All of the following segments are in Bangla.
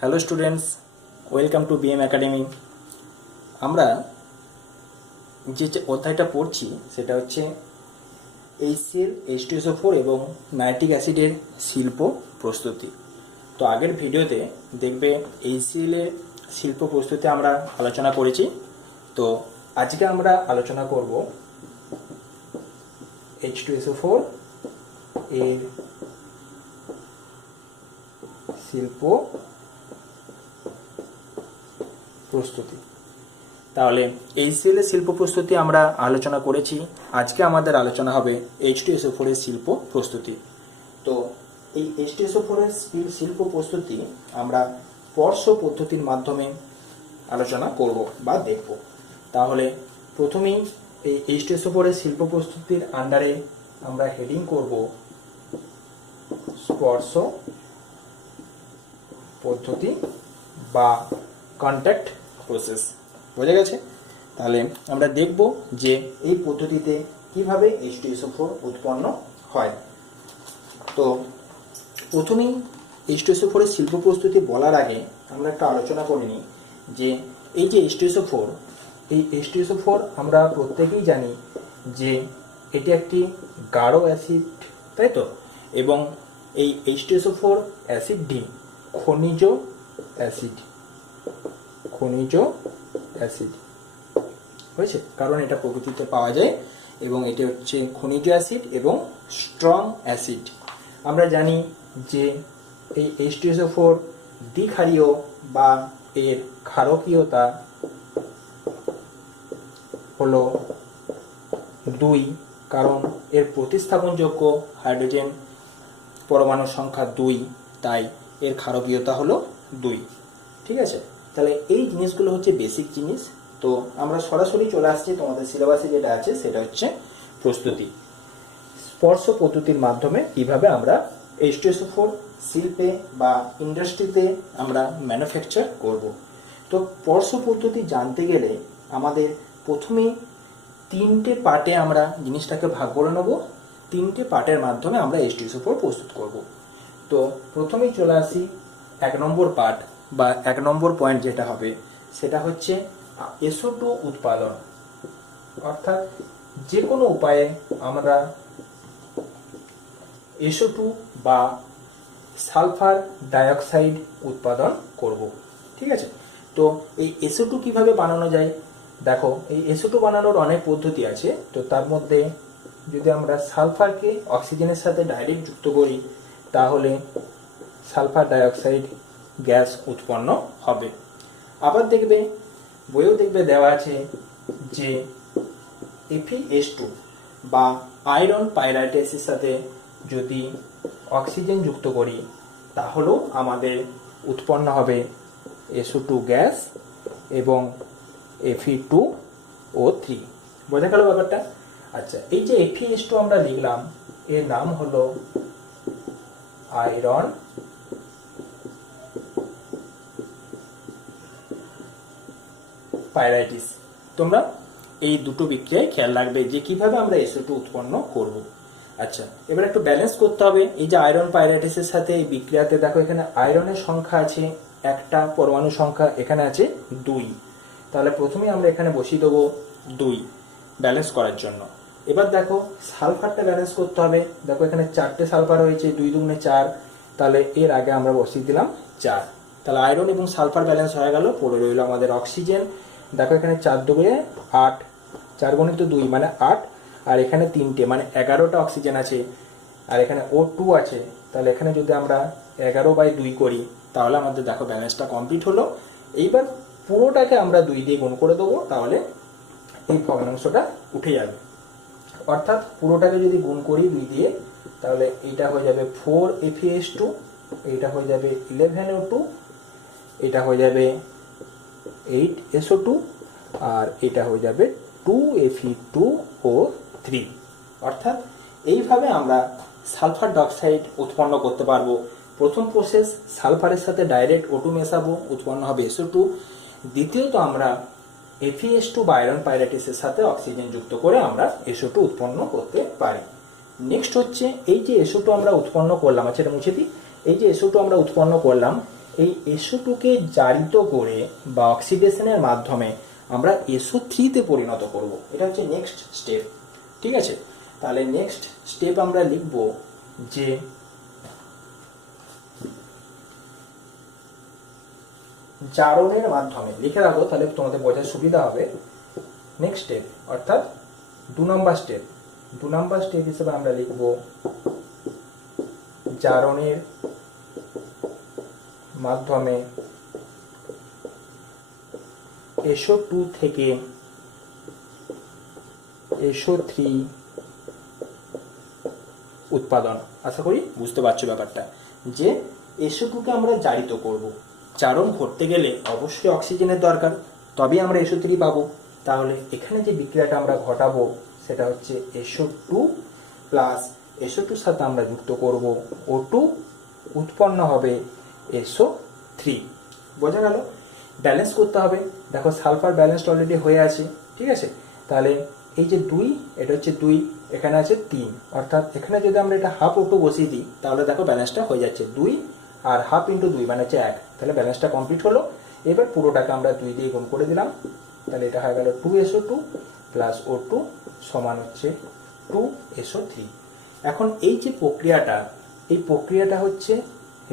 Hello students, welcome to BM academy. আমরা যে অধ্যায়টা পড়ছি সেটা হচ্ছে HCl H2SO4 এবং নাইট্রিক অ্যাসিডের শিল্প প্রস্তুতি। তো আগের ভিডিওতে দেখবে HCl এর শিল্প প্রস্তুতি আমরা আলোচনা করেছি। তো আজকে আমরা আলোচনা করব H2SO4 এর শিল্প প্রস্তুতি। তাহলে HCl এর শিল্প প্রস্তুতি আমরা আলোচনা করেছি। আজকে আমাদের আলোচনা হবে H2SO4 এর শিল্প প্রস্তুতি। তো এই H2SO4 এর শিল্প প্রস্তুতি আমরা স্পর্শ পদ্ধতির মাধ্যমে আলোচনা করব বা দেখব। তাহলে প্রথমেই এই H2SO4 এর শিল্প প্রস্তুতির আন্ডারে আমরা হেডিং করব স্পর্শ পদ্ধতি বা কন্ট্যাক্ট প্রসেস। বোঝা গেছে? তাহলে আমরা দেখব যে এই পদ্ধতিতে কিভাবে H2SO4 উৎপন্ন হয়। তো প্রথমেই H2SO4 এর শিল্প প্রস্তুতি বলার আগে আমরা একটা আলোচনা করে নিই যে এই যে H2SO4, এই H2SO4 আমরা প্রত্যেকেই জানি যে এটি একটি গাঢ় অ্যাসিড, তাই তো? এবং এই H2SO4 অ্যাসিডটি খনিজ অ্যাসিড হয়েছে, কারণ এটা প্রকৃতিতে পাওয়া যায় এবং এটি হচ্ছে খনিজ অ্যাসিড এবং স্ট্রং অ্যাসিড। আমরা জানি যে এই H2SO4 দ্বিক্ষারীয় বা এর ক্ষারকীয়তা হলো 2, কারণ এর প্রতিস্থাপনযোগ্য হাইড্রোজেন পরমাণুর সংখ্যা 2, তাই এর ক্ষারকীয়তা হলো 2। ঠিক আছে? তাহলে এই জিনিসগুলো হচ্ছে বেসিক জিনিস। তো আমরা সরাসরি চলে আসছি তোমাদের সিলেবাসে যেটা আছে সেটা হচ্ছে প্রস্তুতি। স্পর্শ পদ্ধতির মাধ্যমে কিভাবে আমরা H2SO4 শিল্পে বা ইন্ডাস্ট্রিতে আমরা ম্যানুফ্যাকচার করব। তো স্পর্শ পদ্ধতি জানতে গেলে আমাদের প্রথমে 3টে পার্টে আমরা জিনিসটাকে ভাগ করে নেব। 3টে পার্টের মাধ্যমে আমরা H2SO4 প্রস্তুত করব। তো প্রথমেই চলে আসি 1 নম্বর পার্ট বা 1 নম্বর পয়েন্ট যেটা হবে সেটা হচ্ছে SO2 উৎপাদন। অর্থাৎ যে কোনো উপায়ে আমরা SO2 বা সালফার ডাইঅক্সাইড উৎপাদন করব। ঠিক আছে? তো এই SO2 কিভাবে বানানো যায়? দেখো, এই SO2 বানানোর অনেক পদ্ধতি আছে। তো তার মধ্যে যদি আমরা সালফারকে অক্সিজেনের সাথে ডাইরেক্ট যুক্ত করি তাহলে সালফার ডাইঅক্সাইড গ্যাস উৎপন্ন হবে। আবার দেখবে বইয়েও দেখবে দেওয়া আছে যে FeS2 বা আয়রন পাইরাইটেসের সাথে যদি অক্সিজেন যুক্ত করি তাহলেও আমাদের উৎপন্ন হবে SO2 গ্যাস এবং Fe2O3। বোঝা গেল ব্যাপারটা? আচ্ছা, এই যে FeS2 আমরা লিখলাম এর নাম হলো আয়রন পাইরাইটিস। তোমরা এই দুটো বিক্রিয়ায় খেয়াল রাখবে যে কিভাবে আমরা SO2 উৎপন্ন করব। আচ্ছা, এবার একটু ব্যালেন্স করতে হবে। এই যে আয়রন পাইরাইটিসের সাথে এই বিক্রিয়াতে দেখো এখানে আয়রনের সংখ্যা আছে একটা, পরমাণু সংখ্যা এখানে আছে 2। তাহলে প্রথমেই আমরা এখানে বসিয়ে দেবো 2 ব্যালেন্স করার জন্য। এবার দেখো সালফারটা ব্যালেন্স করতে হবে। দেখো এখানে 4টে সালফার হয়েছে, 2 দুগুণে 4, তাহলে এর আগে আমরা বসিয়ে দিলাম 4। তাহলে আয়রন এবং সালফার ব্যালেন্স হয়ে গেল। পড়ে রইল আমাদের অক্সিজেন। দেখো এখানে 4 দুগুণে 8, 4 গুণিত 2 মানে 8, আর এখানে 3টে মানে 11টা অক্সিজেন আছে, আর এখানে O2 আছে। তাহলে এখানে যদি আমরা 11/2 করি তাহলে আমাদের দেখো ব্যালেন্সটা কমপ্লিট হলো। এইবার পুরোটাকে আমরা 2 দিয়ে গুণ করে দেবো, তাহলে এই ভগ্নাংশটা উঠে যাবে। অর্থাৎ পুরোটাকে যদি গুণ করি 2 দিয়ে তাহলে এইটা হয়ে যাবে 4FeS2, এইটা হয়ে যাবে 11O2, এটা হয়ে যাবে 8SO2, আর এটা হয়ে যাবে 2Fe2O3। অর্থাৎ এইভাবে আমরা সালফার ডাইঅক্সাইড উৎপন্ন করতে পারবো। প্রথম প্রসেস, সালফারের সাথে ডাইরেক্ট O2 মেশাবো, উৎপন্ন হবে SO2। দ্বিতীয়ত আমরা FeS2 বা আয়রন পাইরাইটিসের সাথে অক্সিজেন যুক্ত করে আমরা SO2 উৎপন্ন করতে পারি। নেক্সট হচ্ছে এই যে SO2 আমরা উৎপন্ন করলাম, আচ্ছা এটা মুছে দিই। এই যে SO2 আমরা উৎপন্ন করলাম, এই SO2কে জারিত করে বা অক্সিডেশনের মাধ্যমে আমরা SO3-তে পরিণত করব। এটা হচ্ছে নেক্সট স্টেপ। ঠিক আছে, তাহলে নেক্সট স্টেপ আমরা লিখব যে জারণের মাধ্যমে। লিখে রাখো, তাহলে তোমাদের বোঝার সুবিধা হবে। নেক্সট স্টেপ অর্থাৎ 2 নম্বর স্টেপ। 2 নম্বর স্টেপ হিসেবে আমরা লিখব জারণের মাধ্যমে SO2 থেকে SO3 উৎপাদন। আশা করি বুঝতে পারছো ব্যাপারটা, যে SO2কে আমরা জারিত করব। জারণ ঘটতে গেলে অবশ্যই অক্সিজেনের দরকার, তবেই আমরা SO3 পাবো। তাহলে এখানে যে বিক্রিয়াটা আমরা ঘটাবো সেটা হচ্ছে SO2 প্লাস SO2-র সাথে আমরা যুক্ত করব O2, উৎপন্ন হবে SO3। বোঝা গেল? ব্যালেন্স করতে হবে। দেখো সালফার ব্যালেন্সড অলরেডি হয়ে আছে। ঠিক আছে, তাহলে এই যে 2, এটা হচ্ছে 2, এখানে আছে 3, অর্থাৎ এখানে যদি আমরা এটা হাফ O2 বসিয়ে দিই তাহলে দেখো ব্যালেন্সটা হয়ে যাচ্ছে 2 আর হাফ ইন্টু 2 মানে হচ্ছে 1। তাহলে ব্যালেন্সটা কমপ্লিট হলো। এবার পুরোটাকে আমরা 2 দিয়ে গুণ করে দিলাম, তাহলে এটা হয়ে গেল 2SO2 প্লাস O2 সমান হচ্ছে 2SO3। এখন এই যে প্রক্রিয়াটা, এই প্রক্রিয়াটা হচ্ছে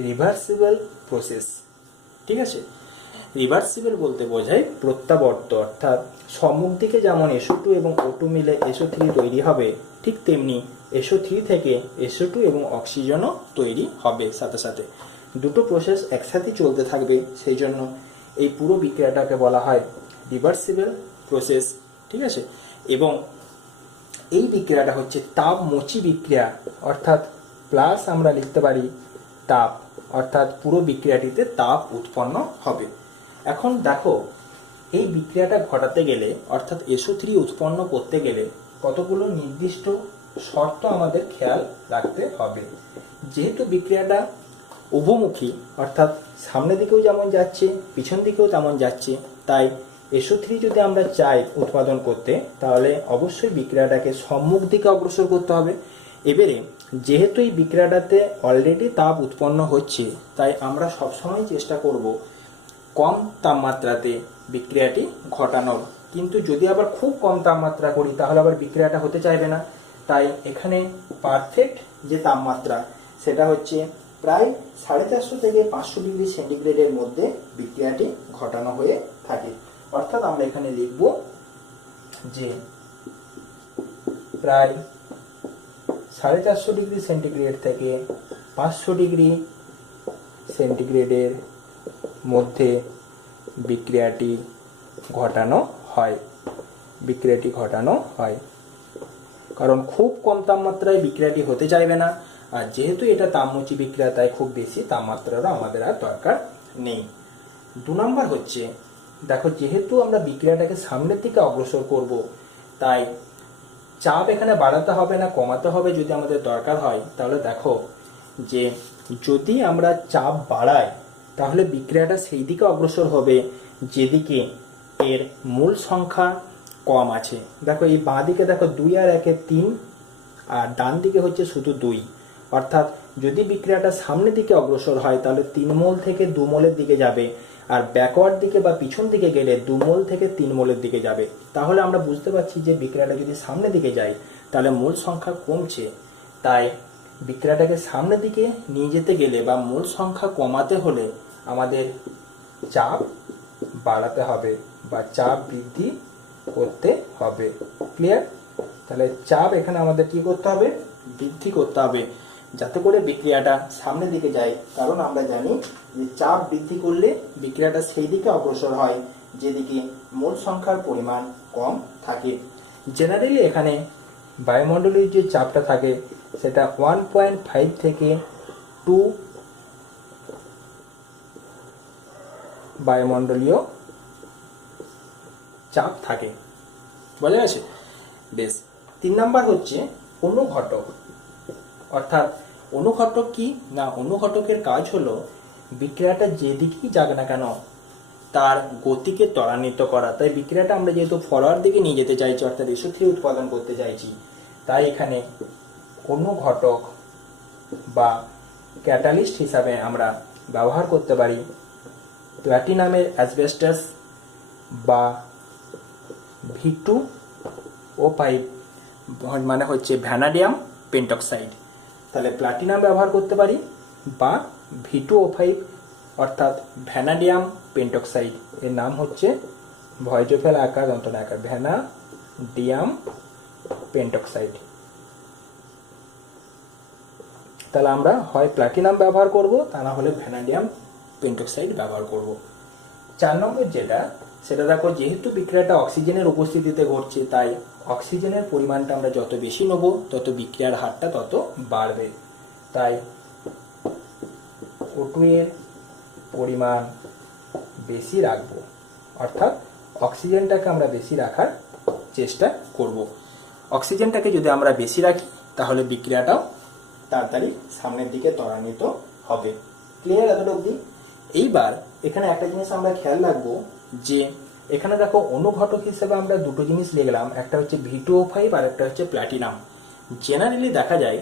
রিভার্সিবল প্রসেস। ঠিক আছে, রিভার্সিবল বলতে বোঝায় প্রত্যাবর্ত, অর্থাৎ সম্মুখ দিকে যেমন SO2 এবং O2 মিলে SO3 তৈরি হবে, ঠিক তেমনি SO3 থেকে SO2 এবং অক্সিজেনও তৈরি হবে। সাথে সাথে দুটো প্রসেস একসাথে চলতে থাকবে, সেই জন্য এই পুরো বিক্রিয়াটাকে বলা হয় রিভার্সিবল প্রসেস। ঠিক আছে, এবং এই বিক্রিয়াটা হচ্ছে তাপমোচী বিক্রিয়া, অর্থাৎ প্লাস আমরা লিখতে পারি তাপ, অর্থাৎ পুরো বিক্রিয়াটিতে তাপ উৎপন্ন হবে। এখন দেখো এই বিক্রিয়াটা ঘটাতে গেলে, অর্থাৎ SO3 উৎপন্ন করতে গেলে কতগুলো নির্দিষ্ট শর্ত আমাদের খেয়াল রাখতে হবে। যেহেতু বিক্রিয়াটা উভমুখী, অর্থাৎ সামনের দিকেও যেমন যাচ্ছে পিছন দিকেও তেমন যাচ্ছে, তাই SO3 যদি আমরা চাই উৎপাদন করতে তাহলে অবশ্যই বিক্রিয়াটাকে সম্মুখ দিকে অগ্রসর করতে হবে। এবারে যেহেতু এই বিক্রিয়াটাতে অলরেডি তাপ উৎপন্ন হচ্ছে, তাই আমরা সবসময় চেষ্টা করব কম তাপমাত্রাতে বিক্রিয়াটি ঘটানোর। কিন্তু যদি আবার খুব কম তাপমাত্রা করি তাহলে আবার বিক্রিয়াটা হতে চাইবে না। তাই এখানে পারফেক্ট যে তাপমাত্রা সেটা হচ্ছে প্রায় 450 থেকে 500 ডিগ্রি সেন্টিগ্রেডের মধ্যে বিক্রিয়াটি ঘটানো হয়ে থাকে। অর্থাৎ আমরা এখানে লিখব যে প্রায় 450 ডিগ্রি সেন্টিগ্রেড থেকে 500 ডিগ্রি সেন্টিগ্রেডের মধ্যে বিক্রিয়াটি ঘটানো হয়। কারণ খুব কম তাপমাত্রায় বিক্রিয়াটি হতে চাইবে না, আর যেহেতু এটা তাপমোচী বিক্রিয়া তাই খুব বেশি তাপমাত্রারও আমাদের আর দরকার নেই। 2 নম্বর হচ্ছে, দেখো যেহেতু আমরা বিক্রিয়াটাকে সামনের দিকে অগ্রসর করব, তাই চাপ এখানে বাড়াতে হবে না কমাতে হবে যদি আমাদের দরকার হয়। তাহলে দেখো যে যদি আমরা চাপ বাড়াই তাহলে বিক্রিয়াটা সেই দিকে অগ্রসর হবে যেদিকে এর মূল সংখ্যা কম আছে। দেখো এই বাঁ দিকে দেখো 2 আর 1 3, আর ডান দিকে হচ্ছে শুধু 2। অর্থাৎ যদি বিক্রিয়াটা সামনের দিকে অগ্রসর হয় তাহলে 3 মোল থেকে 2 মোলের দিকে যাবে, আর ব্যাকওয়ার্ড দিকে বা পিছন দিকে গেলে 2 মোল থেকে 3 মোলের দিকে যাবে। তাহলে আমরা বুঝতে পারছি যে বিক্রিয়াটা যদি সামনের দিকে যায় তাহলে মূল সংখ্যা কমছে। তাই বিক্রিয়াটাকে সামনের দিকে নিয়ে যেতে গেলে বা মূল সংখ্যা কমাতে হলে আমাদের চাপ বাড়াতে হবে বা চাপ বৃদ্ধি করতে হবে। ক্লিয়ার? তাহলে চাপ এখানে আমাদের কি করতে হবে? বৃদ্ধি করতে হবে, যাতে করে বিক্রিয়াটা সামনের দিকে যায়। কারণ আমরা জানি যে চাপ বৃদ্ধি করলে বিক্রিয়াটা সেই দিকে অগ্রসর হয় যেদিকে মোল সংখ্যার পরিমাণ কম থাকে। জেনারেলি এখানে বায়ুমণ্ডলীয় যে চাপটা থাকে সেটা 1.5 থেকে 2 বায়ুমণ্ডলীয় চাপ থাকে। বোঝা গেছে? বেশ। 3 নাম্বার হচ্ছে অনুঘটক। অর্থাৎ অনুঘটক কি না, অনুঘটকের কাজ হলো বিক্রিয়াটা যেদিকেই যাক না কেন তার গতিকে ত্বরান্বিত করা। তাই বিক্রিয়াটা আমরা যেহেতু ফরওয়ার্ড দিকে নিয়ে যেতে চাইছি, অর্থাৎ SO3 উৎপাদন করতে চাইছি, তাই এখানে অনুঘটক বা ক্যাটালিস্ট হিসাবে আমরা ব্যবহার করতে পারি প্ল্যাটিনামের অ্যাসবেস্টাস বা V2O5 মানে হচ্ছে ভ্যানাডিয়াম পেন্টক্সাইড। তাহলে প্ল্যাটিনাম ব্যবহার করতে পারি বা V2O5 অর্থাৎ ভ্যানাডিয়াম পেন্টক্সাইড, এর নাম হচ্ছে ভয়েজফেল আকার দন্তন আকার ভ্যানাডিয়াম পেন্টক্সাইড। তাহলে আমরা হয় প্ল্যাটিনাম ব্যবহার করব, তা না হলে ভ্যানাডিয়াম পেন্টক্সাইড ব্যবহার করব। 4 নম্বর যেটা, সেটা দেখো, যেহেতু বিক্রিয়াটা অক্সিজেনের উপস্থিতিতে ঘটছে, তাই অক্সিজেনের পরিমাণটা আমরা যত বেশি নেব তত বিক্রিয়ার হারটা তত বাড়বে। তাই O2 এর পরিমাণ বেশি রাখবো, অর্থাৎ অক্সিজেনটাকে আমরা বেশি রাখার চেষ্টা করব। অক্সিজেনটাকে যদি আমরা বেশি রাখি তাহলে বিক্রিয়াটাও তাড়াতাড়ি সামনের দিকে ত্বরান্বিত হবে। ক্লিয়ার এতটা অবধি? এইবার এখানে একটা জিনিস আমরা খেয়াল রাখবো যে এখানে দেখো অনুঘটক হিসেবে আমরা দুটো জিনিস লিখলাম, একটা হচ্ছে V2O5 আর একটা হচ্ছে প্ল্যাটিনাম। জেনারেলি দেখা যায়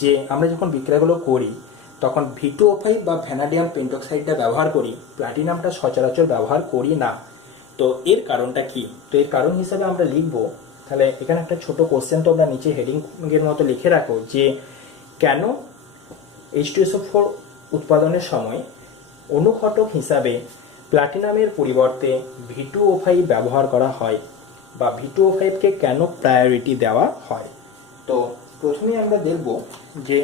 যে আমরা যখন বিক্রিয়াগুলো করি তখন V2O5 বা ভ্যানাডিয়াম পেন্টক্সাইডটা ব্যবহার করি, প্ল্যাটিনামটা সচরাচর ব্যবহার করি না। তো এর কারণটা কি? তো এর কারণ হিসেবে আমরা লিখবো, তাহলে এখানে একটা ছোট কোশ্চেন তো আমরা নিচে হেডিং এর মতো লিখে রাখো যে কেন H2SO4 উৎপাদনের সময় অনুঘটক হিসাবে প্ল্যাটিনামের পরিবর্তে V2O5 ব্যবহার করা হয় বা V2O5কে কেন প্রায়োরিটি দেওয়া হয়। তো প্রথমে আমরা দেখব যে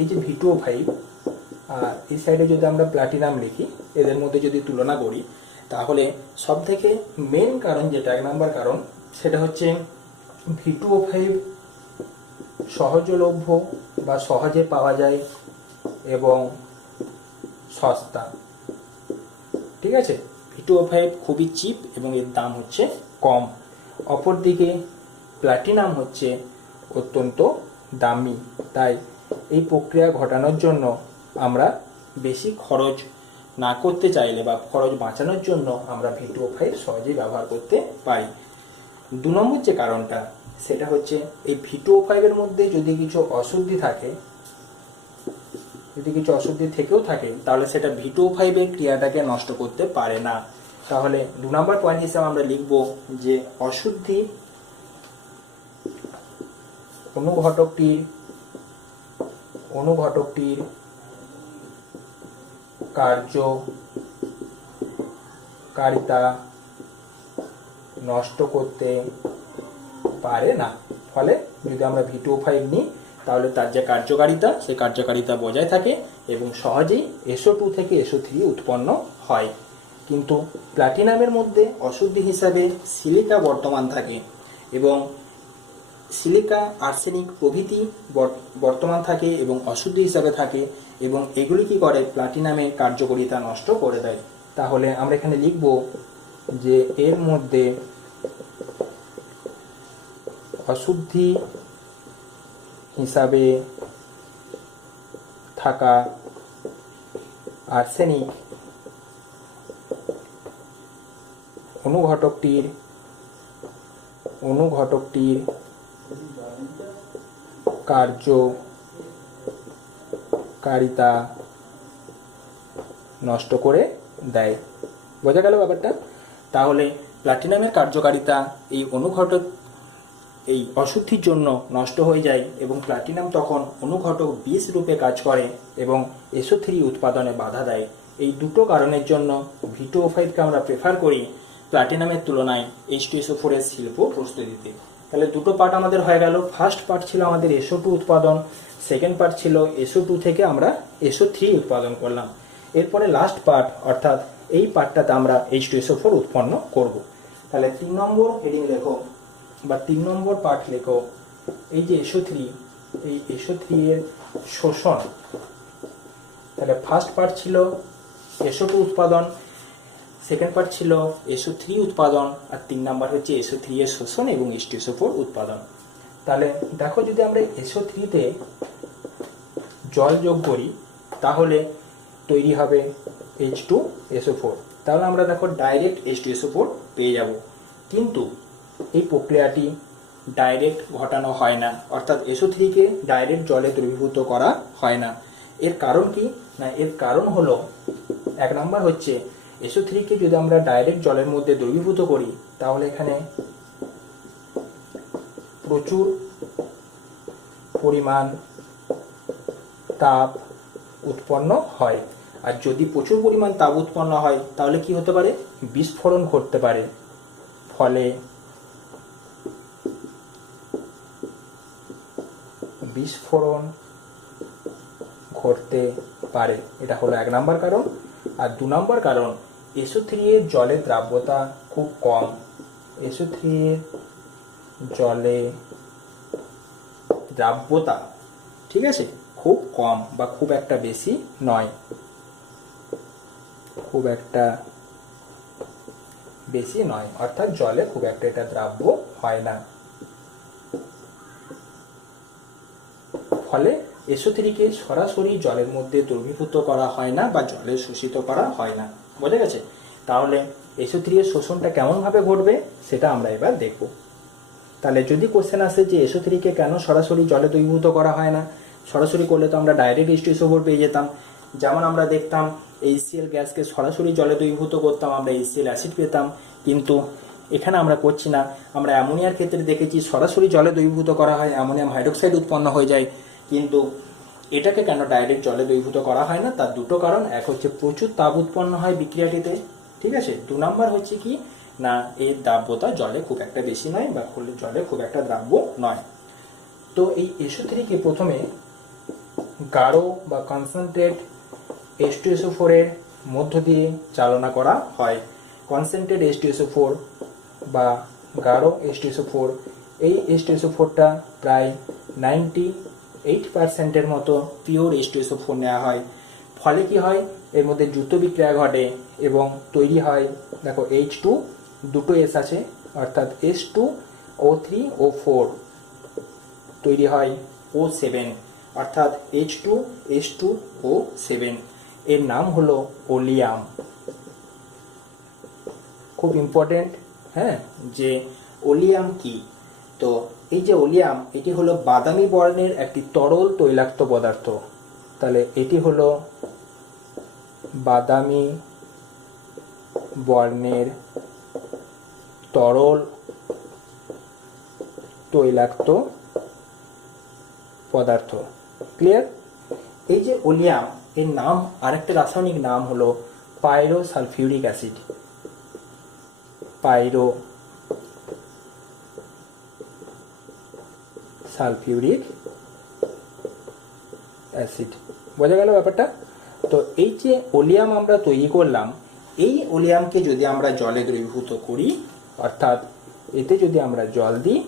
এই যে V2O5 আর এই সাইডে যদি আমরা প্ল্যাটিনাম লিখি, এদের মধ্যে যদি তুলনা করি তাহলে সব থেকে মেন কারণ যেটা 1 নম্বর কারণ, সেটা হচ্ছে V2O5 সহজলভ্য বা সহজে পাওয়া যায় এবং সস্তা। ঠিক আছে, V2O5 খুবই চিপ এবং এর দাম হচ্ছে কম। অপরদিকে প্ল্যাটিনাম হচ্ছে অত্যন্ত দামি, তাই এই প্রক্রিয়া ঘটানোর জন্য আমরা বেশি খরচ না করতে চাইলে বা খরচ বাঁচানোর জন্য আমরা V2O5 সহজেই ব্যবহার করতে পারি। 2 নম্বর যে কারণটা, সেটা হচ্ছে এই V2O5 এর মধ্যে যদি কিছু অশুদ্ধি থাকে, যদি কিছু অশুদ্ধি থেকেও থাকে তাহলে সেটা V2O5 এর ক্রিয়াটাকে নষ্ট করতে পারে না। তাহলে 2 নম্বর পয়েন্ট হিসেবে আমরা লিখব যে অশুদ্ধি অনুঘটকটির কার্যকারিতা নষ্ট করতে পারে না। ফলে যদি আমরা V2O5 নিই তাহলে তার যে কার্যকারিতা, সেই কার্যকারিতা বজায় থাকে এবং সহজেই SO2 থেকে SO3 উৎপন্ন হয়। কিন্তু প্ল্যাটিনামের মধ্যে অশুদ্ধি হিসাবে সিলিকা বর্তমান থাকে এবং সিলিকা, আর্সেনিক প্রভৃতি বর্তমান থাকে এবং অশুদ্ধি হিসাবে থাকে এবং এগুলি কি করে প্ল্যাটিনামের কার্যকারিতা নষ্ট করে দেয়। তাহলে আমরা এখানে লিখব যে এর মধ্যে অশুদ্ধি হিসাবে থাকা আর্সেনিক অনুঘটকটির কার্যকারিতা নষ্ট করে দেয়। বোঝা গেল ব্যাপারটা? তাহলে প্ল্যাটিনামের কার্যকারিতা এই অশুদ্ধির জন্য নষ্ট হয়ে যায় এবং প্ল্যাটিনাম তখন অনুঘটক বিষ রূপে কাজ করে এবং SO3 উৎপাদনে বাধা দেয়। এই দুটো কারণের জন্য V2O5কে আমরা প্রেফার করি প্ল্যাটিনামের তুলনায় H2SO4 এর শিল্প প্রস্তুতিতে। তাহলে দুটো পার্ট আমাদের হয়ে গেল। ফার্স্ট পার্ট ছিল আমাদের SO2 উৎপাদন, সেকেন্ড পার্ট ছিল SO2 থেকে আমরা SO3 উৎপাদন করলাম। এরপরে লাস্ট পার্ট অর্থাৎ এই পার্টটাতে আমরা H2SO4 উৎপন্ন করব। তাহলে 3 নম্বর হেডিং লেখো বা 3 নম্বর পার্ট লেখো, এই যে SO3, এই SO3 এর শোষণ। তাহলে ফার্স্ট পার্ট ছিল SO2 উৎপাদন, সেকেন্ড পার্ট ছিল SO3 উৎপাদন, আর 3 নাম্বার হচ্ছে SO3 এর শোষণ এবং H2SO4 উৎপাদন। তাহলে দেখো, যদি আমরা SO3-তে জল যোগ করি তাহলে তৈরি হবে H2SO4। তাহলে আমরা দেখো ডাইরেক্ট H2SO4 পেয়ে যাব। কিন্তু এই প্রক্রিয়াটি ডাইরেক্ট ঘটানো হয় না, অর্থাৎ SO3-কে ডাইরেক্ট জলে দ্রবীভূত করা হয় না। এর কারণ কি না, এর কারণ হলো 1 নাম্বার হচ্ছে SO3 কে যদি আমরা ডাইরেক্ট জলের মধ্যে দ্রবীভূত করি তাহলে এখানে প্রচুর পরিমাণ তাপ উৎপন্ন হয়। আর যদি প্রচুর পরিমাণ তাপ উৎপন্ন হয় তাহলে কি হতে পারে, বিস্ফোরণ ঘটতে পারে, ফলে বিস্ফোরণ ঘটতে পারে। এটা হলো 1 নাম্বার কারণ। আর 2 নাম্বার কারণ, SO3 এর জলের দ্রাব্যতা খুব কম। SO3 এর জলে দ্রাব্যতা, ঠিক আছে, খুব কম বা খুব একটা বেশি নয়, খুব একটা বেশি নয়, অর্থাৎ জলে খুব একটা এটা দ্রাব্য হয় না। ফলে SO3 কে সরাসরি জলের মধ্যে দ্রবীভূত করা হয় না বা জলে শোষিত করা হয় না। বোঝা গেছে? তাহলে SO3 এর শোষণটা কেমন ভাবে ঘটবে সেটা আমরা এবার দেখব। তাহলে যদি কোশ্চেন আসে যে SO3 কে কেন সরাসরি জলে দ্রবীভূত করা হয় না, সরাসরি করলে তো আমরা ডাইরেক্ট H2SO4 পেয়ে যেতাম। যেমন আমরা দেখতাম HCl গ্যাসকে সরাসরি জলে দ্রবীভূত করতাম, আমরা HCl অ্যাসিড পেতাম, কিন্তু এখানে আমরা করছি না। আমরা অ্যামোনিয়ার ক্ষেত্রে দেখেছি সরাসরি জলে দ্রবীভূত করা হয়, অ্যামোনিয়াম হাইড্রোক্সাইড উৎপন্ন হয়ে যায়, কিন্তু এটাকে কেন ডাইরেক্ট জলে দ্রবীভূত করা হয় না, তার দুটো কারণ। এক হচ্ছে প্রচুর তাপ উৎপন্ন হয় বিক্রিয়াটিতে, ঠিক আছে। 2 নাম্বার হচ্ছে কি না, এর দ্রাব্যতা জলে খুব একটা বেশি নয় বা জলে খুব একটা দ্রাব্য নয়। তো এই SO3 কে প্রথমে গাঢ় বা কনসেন্ট্রেট H2SO4 এর মধ্য দিয়ে চালনা করা হয়। কনসেন্ট্রেট H2SO4 বা গাঢ় H2SO4, এই H2SO4টা প্রায় 98% মতো পিওর H2SO4 নেওয়া হয়। ফলে কি হয়, এর মধ্যে দ্রুত বিক্রিয়া ঘটে এবং তৈরি হয়, দেখো H2 দুটো S আছে, অর্থাৎ H2O3O4, তৈরি হয় O7, অর্থাৎ H2H2O7। এর নাম হলো ওলিয়াম। খুব ইম্পর্টেন্ট, হ্যাঁ, যে ওলিয়াম কি। তো এই যে ওলিয়াম, এটি হলো বাদামি বর্ণের একটি তরল তৈলাক্ত পদার্থ। তাহলে এটি হলো বাদামি বর্ণের তরল তৈলাক্ত পদার্থ। ক্লিয়ার? এই যে ওলিয়াম, এর নাম, আরেকটা রাসায়নিক নাম হলো পাইরোসালফিউরিক অ্যাসিড। পাইরোসালফিউরিক অ্যাসিড। বোঝা গেল ব্যাপারটা? তো এই যে ওলিয়াম আমরা তৈরি করলাম, এই ওলিয়ামকে যদি আমরা জলে দ্রবীভূত করি, অর্থাৎ এতে যদি আমরা জল দিই,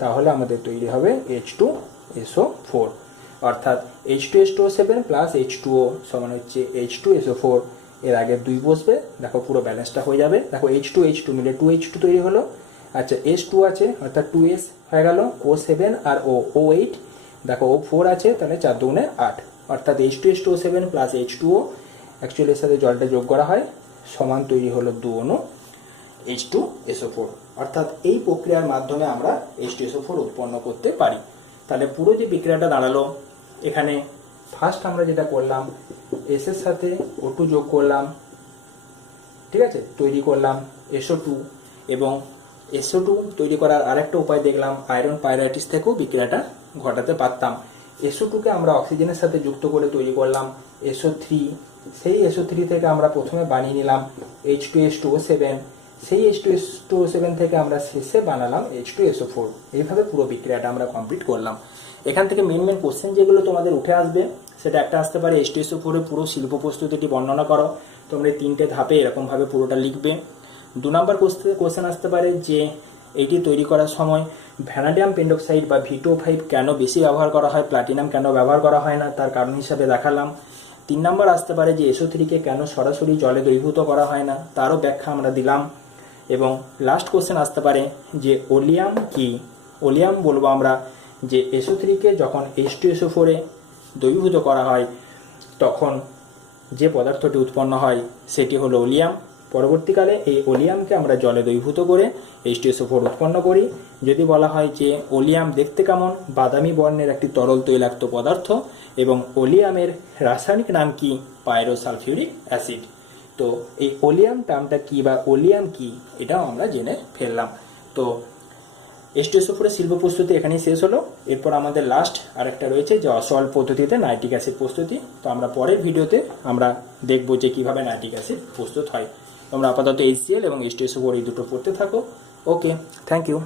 তাহলে আমাদের তৈরি হবে H2SO4, অর্থাৎ H2H2O7 প্লাস H2O সমান হচ্ছে H2SO4। এর আগে 2 বসবে, দেখো পুরো ব্যালেন্সটা হয়ে যাবে। দেখো H2H2 মিলে 2H2 তৈরি হলো। আচ্ছা, S2 আছে, অর্থাৎ 2S হয়ে গেল, O7 আর O8, দেখো O4 আছে, তাহলে 4 দুগুণে 8, অর্থাৎ H2H2O7 প্লাস H2O, অ্যাকচুয়ালি এর সাথে জলটা যোগ করা হয়, সমান তৈরি হলো 2 অণু H2SO4। অর্থাৎ এই প্রক্রিয়ার মাধ্যমে আমরা H2SO4 উৎপন্ন করতে পারি। তাহলে পুরো যে বিক্রিয়াটা দাঁড়ালো, এখানে ফার্স্ট আমরা যেটা করলাম, S এর সাথে O2 যোগ করলাম, ঠিক আছে, তৈরি করলাম SO2, এবং SO2 তৈরি করার আরেকটা উপায় দেখলাম, আয়রন পাইরাইটিস থেকেও বিক্রিয়াটা ঘটাতে পারতাম। SO2 কে আমরা অক্সিজেনের সাথে যুক্ত করে তৈরি করলাম SO3, সেই SO3 থেকে আমরা প্রথমে বানিয়ে নিলাম H2H2O7, সেই H2H2O7 থেকে আমরা শেষে বানালাম H2SO4। এইভাবে পুরো বিক্রিয়াটা আমরা কমপ্লিট করলাম। এখান থেকে মেন কোশ্চেন যেগুলো তোমাদের উঠে আসবে, সেটা একটা আসতে পারে H2SO4 এর পুরো শিল্প প্রস্তুতিটি বর্ণনা করো। তোমরা 3টে ধাপে এরকমভাবে পুরোটা লিখবে। 2 নাম্বার কোশ্চেন আসতে পারে যে এইটি তৈরি করার সময় ভ্যানাডিয়াম পেন্ডক্সাইড বা V2O5 কেন বেশি ব্যবহার করা হয়, প্লাটিনাম কেন ব্যবহার করা হয় না, তার কারণ হিসাবে দেখালাম। 3 নাম্বার আসতে পারে যে SO3 কে কেন সরাসরি জলে দ্রবীভূত করা হয় না, তারও ব্যাখ্যা আমরা দিলাম। এবং লাস্ট কোশ্চেন আসতে পারে যে ওলিয়াম কি। ওলিয়াম বলবো আমরা যে SO3 কে যখন H2SO4 এ দ্রবীভূত করা হয়, তখন যে পদার্থটি উৎপন্ন হয় সেটি হলো ওলিয়াম। পরবর্তীকালে এই ওলিয়ামকে আমরা জলে দ্রবীভূত করে H2SO4 উৎপন্ন করি। যদি বলা হয় যে ওলিয়াম দেখতে কেমন, বাদামি বর্ণের একটি তরল তৈলাক্ত পদার্থ, এবং ওলিয়ামের রাসায়নিক নাম কি? পাইরোসালফিউরিক অ্যাসিড। তো এই ওলিয়াম টার্মটা কি বা ওলিয়াম কি এটাও আমরা জেনে ফেললাম। তো H2SO4 এর শিল্প প্রস্তুতি এখানেই শেষ হলো। এরপর আমাদের লাস্ট আরেকটা রয়েছে যে অসওয়াল্ড পদ্ধতিতে নাইট্রিক অ্যাসিড প্রস্তুতি। তো আমরা পরের ভিডিওতে আমরা দেখব যে কিভাবে নাইট্রিক অ্যাসিড প্রস্তুত হয়। তোমরা আপাতত HCl এবং H2SO4 এই দুটো পড়তে থাকো। ওকে, থ্যাংক ইউ।